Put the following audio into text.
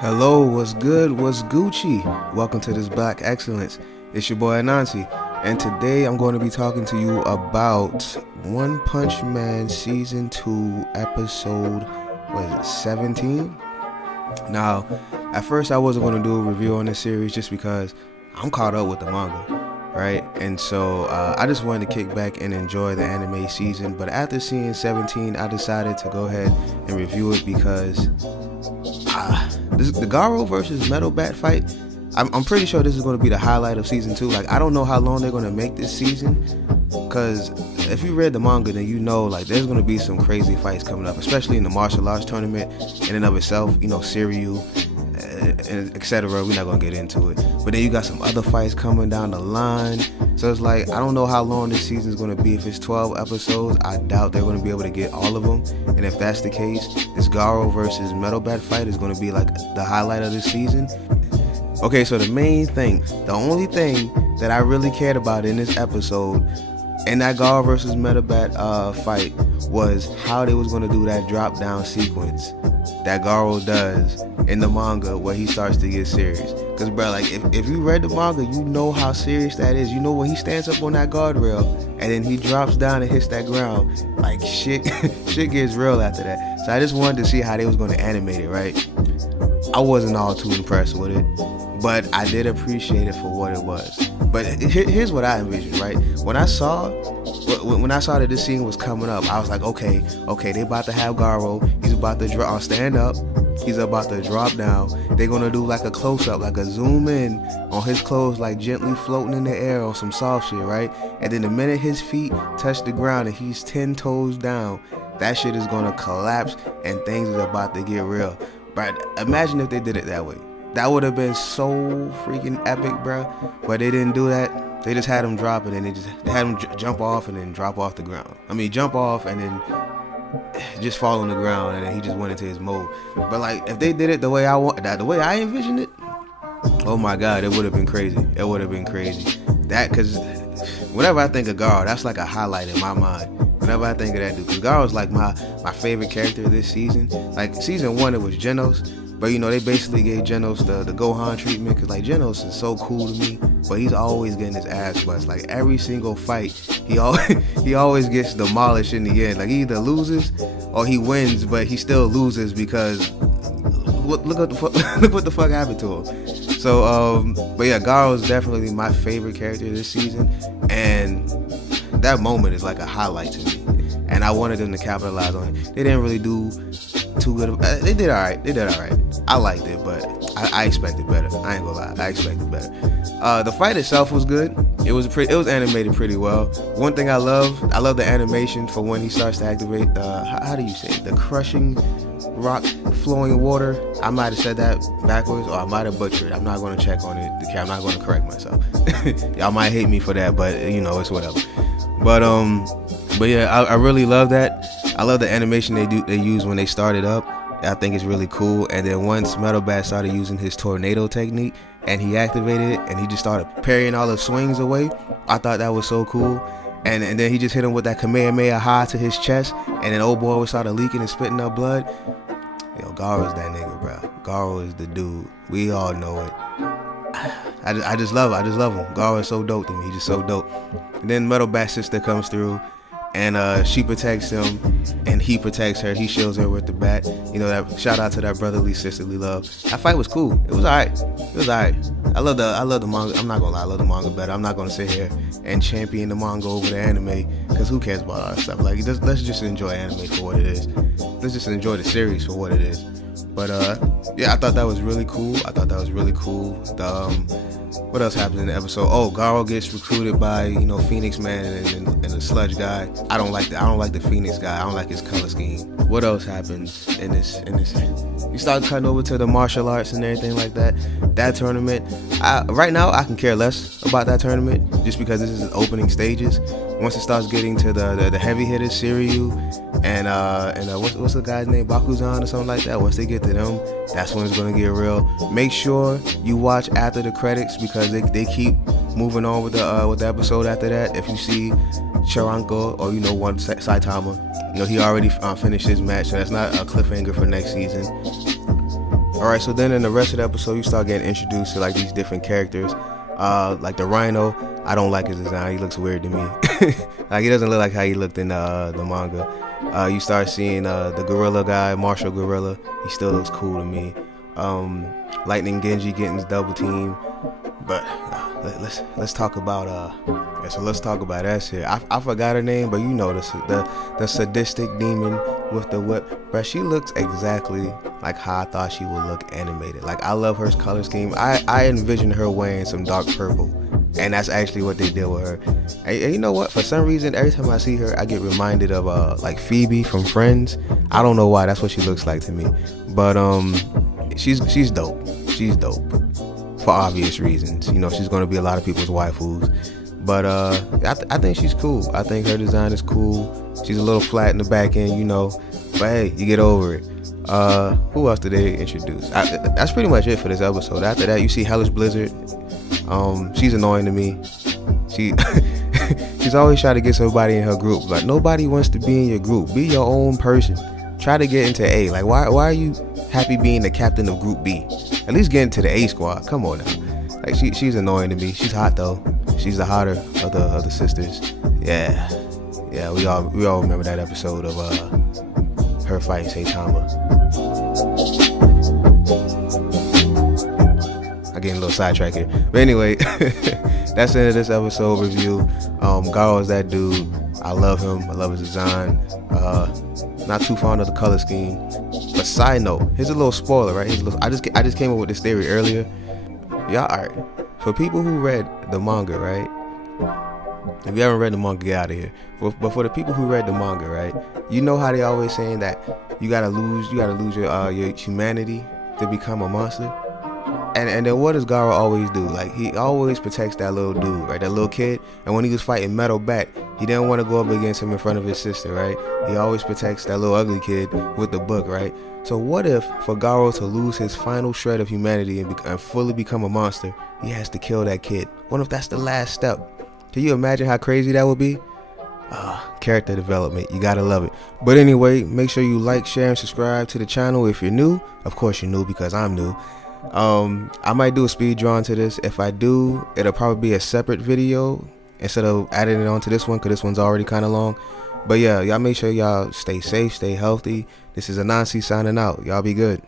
Hello, what's good? What's Gucci? Welcome to this Black Excellence. It's your boy Anansi, and today I'm going to be talking to you about One Punch Man Season 2 episode, 17? Now, at first I wasn't going to do a review on this series just because I'm caught up with the manga, right? And so I just wanted to kick back and enjoy the anime season, but after seeing 17, I decided to go ahead and review it because the GAROU versus Metal Bat fight, I'm pretty sure this is going to be the highlight of season 2. Like, I don't know how long they're going to make this season, because if you read the manga, then you know, like, there's going to be some crazy fights coming up, especially in the martial arts tournament in and of itself. You know, Siryu, etc. We're not going to get into it. But then you got some other fights coming down the line. So it's like, I don't know how long this season is going to be. If it's 12 episodes, I doubt they're going to be able to get all of them. And if that's the case, this GAROU versus Metal Bat fight is going to be like the highlight of this season. Okay, so the only thing that I really cared about in this episode, in that GAROU versus Metal Bat fight, was how they was going to do that drop down sequence that GAROU does in the manga where he starts to get serious. Because, bro, like, if you read the manga, you know how serious that is. You know when he stands up on that guardrail and then he drops down and hits that ground, like, shit gets real after that. So I just wanted to see how they was going to animate it, right? I wasn't all too impressed with it, but I did appreciate it for what it was. But here's what I envisioned, right? When I saw that this scene was coming up, I was like, okay, they about to have GAROU. He's about to stand up. He's about to drop down. They're gonna do like a close-up, like a zoom in on his clothes, like gently floating in the air on some soft shit, right? And then the minute his feet touch the ground and he's 10 toes down, that shit is gonna collapse and things is about to get real. But imagine if they did it that way. That would have been so freaking epic, bro. But they didn't do that. They just had him drop it, and they had him jump off and then drop off the ground. I mean, jump off and then just fall on the ground, and then he just went into his mode. But like, if they did it the way the way I envisioned it, oh my god, it would have been crazy. It would have been crazy. That, because whenever I think of GAROU, that's like a highlight in my mind. Whenever I think of that dude, because GAROU is like my favorite character this season. Like, season 1, it was Genos. But, you know, they basically gave Genos the Gohan treatment, because, like, Genos is so cool to me, but he's always getting his ass bust. Like, every single fight, he always gets demolished in the end. Like, he either loses or he wins, but he still loses because look what the fuck happened to him. So, but yeah, GAROU is definitely my favorite character this season, and that moment is like a highlight to me. And I wanted them to capitalize on it. They didn't really do too good. They did all right. I liked it, but I expected better. I ain't gonna lie. I expected better. The fight itself was good. It was animated pretty well. One thing I love the animation for when he starts to activate the, how do you say it? The crushing rock flowing water. I might have said that backwards, or I might have butchered it. I'm not gonna check on it. I'm not gonna correct myself. Y'all might hate me for that, but you know, it's whatever. But yeah, I really love that. I love the animation they use when they started up. I think it's really cool. And then once Metal Bat started using his tornado technique and he activated it and he just started parrying all the swings away, I thought that was so cool. And then he just hit him with that Kamehameha high to his chest, and then old boy would start leaking and spitting up blood. Yo, GAROU's that nigga, bro. GAROU is the dude. We all know it. I just love him. GAROU is so dope to me. He's just so dope. And then Metal Bat's sister comes through, and she protects him, and he protects her. He shields her with the bat. You know, that shout out to that brotherly sisterly love. That fight was cool. It was alright. I love the manga. I'm not gonna lie, I love the manga better. I'm not gonna sit here and champion the manga over the anime, because who cares about all that stuff? Like, let's just enjoy anime for what it is. Let's just enjoy the series for what it is. But yeah, I thought that was really cool. What else happened in the episode? Oh, GAROU gets recruited by, you know, Phoenix Man and the Sludge guy. I don't like the Phoenix guy. I don't like his color scheme. What else happens in this? You start cutting over to the martial arts and everything like that. That tournament. Right now, I can care less about that tournament, just because this is opening stages. Once it starts getting to the heavy hitters, Siryu and what's the guy's name, Bakuzan or something like that. Once they get to them, that's when it's gonna get real. Make sure you watch after the credits, because they keep moving on with the episode after that. If you see Chiranko, or you know, one Saitama, you know, he already finished his match, so that's not a cliffhanger for next season. Alright, so then in the rest of the episode, you start getting introduced to like these different characters. Like the Rhino, I don't like his design. He looks weird to me. Like he doesn't look like how he looked in the manga. You start seeing the gorilla guy, Marshall Gorilla. He still looks cool to me. Lightning Genji getting his double team. But let's talk about let's talk about S here. I forgot her name, but you know the sadistic demon with the whip. But she looks exactly like how I thought she would look animated. Like I love her color scheme. I envision her wearing some dark purple, and that's actually what they did with her. And you know what? For some reason, every time I see her, I get reminded of like Phoebe from Friends. I don't know why. That's what she looks like to me. But she's dope. She's dope. For obvious reasons, you know, she's going to be a lot of people's waifus, but I think she's cool. I think her design is cool. She's a little flat in the back end, you know, but hey, you get over it. Who else did they introduce? That's pretty much it for this episode. After that, you see Hellish Blizzard. She's annoying to me. She's always trying to get somebody in her group. Like nobody wants to be in your group. Be your own person. Try to get into A. Like why are you happy being the captain of Group B? At least get into the A squad. Come on now. Like she's annoying to me. She's hot though. She's the hotter of the sisters. Yeah. We all remember that episode of her fighting Saitama. I'm getting a little sidetracked here. But anyway, that's the end of this episode review. Garou is that dude. I love him. I love his design. Not too fond of the color scheme. But side note, here's a little spoiler, right? I just came up with this theory earlier. Y'all, alright. For people who read the manga, right? If you haven't read the manga, get out of here. But for the people who read the manga, right? You know how they always saying that you gotta lose your humanity to become a monster. And then what does Garou always do? Like he always protects that little dude, right? That little kid. And when he was fighting Metal Bat, he didn't want to go up against him in front of his sister, right? He always protects that little ugly kid with the book, right? So what if for Garou to lose his final shred of humanity and fully become a monster, he has to kill that kid? What if that's the last step? Can you imagine how crazy that would be? Character development, you gotta love it. But anyway, make sure you like, share, and subscribe to the channel if you're new. Of course you're new because I'm new. I might do a speed drawing to this. If I do, it'll probably be a separate video instead of adding it onto this one because this one's already kind of long. But yeah, y'all make sure y'all stay safe, stay healthy. This is Anansi signing out. Y'all be good.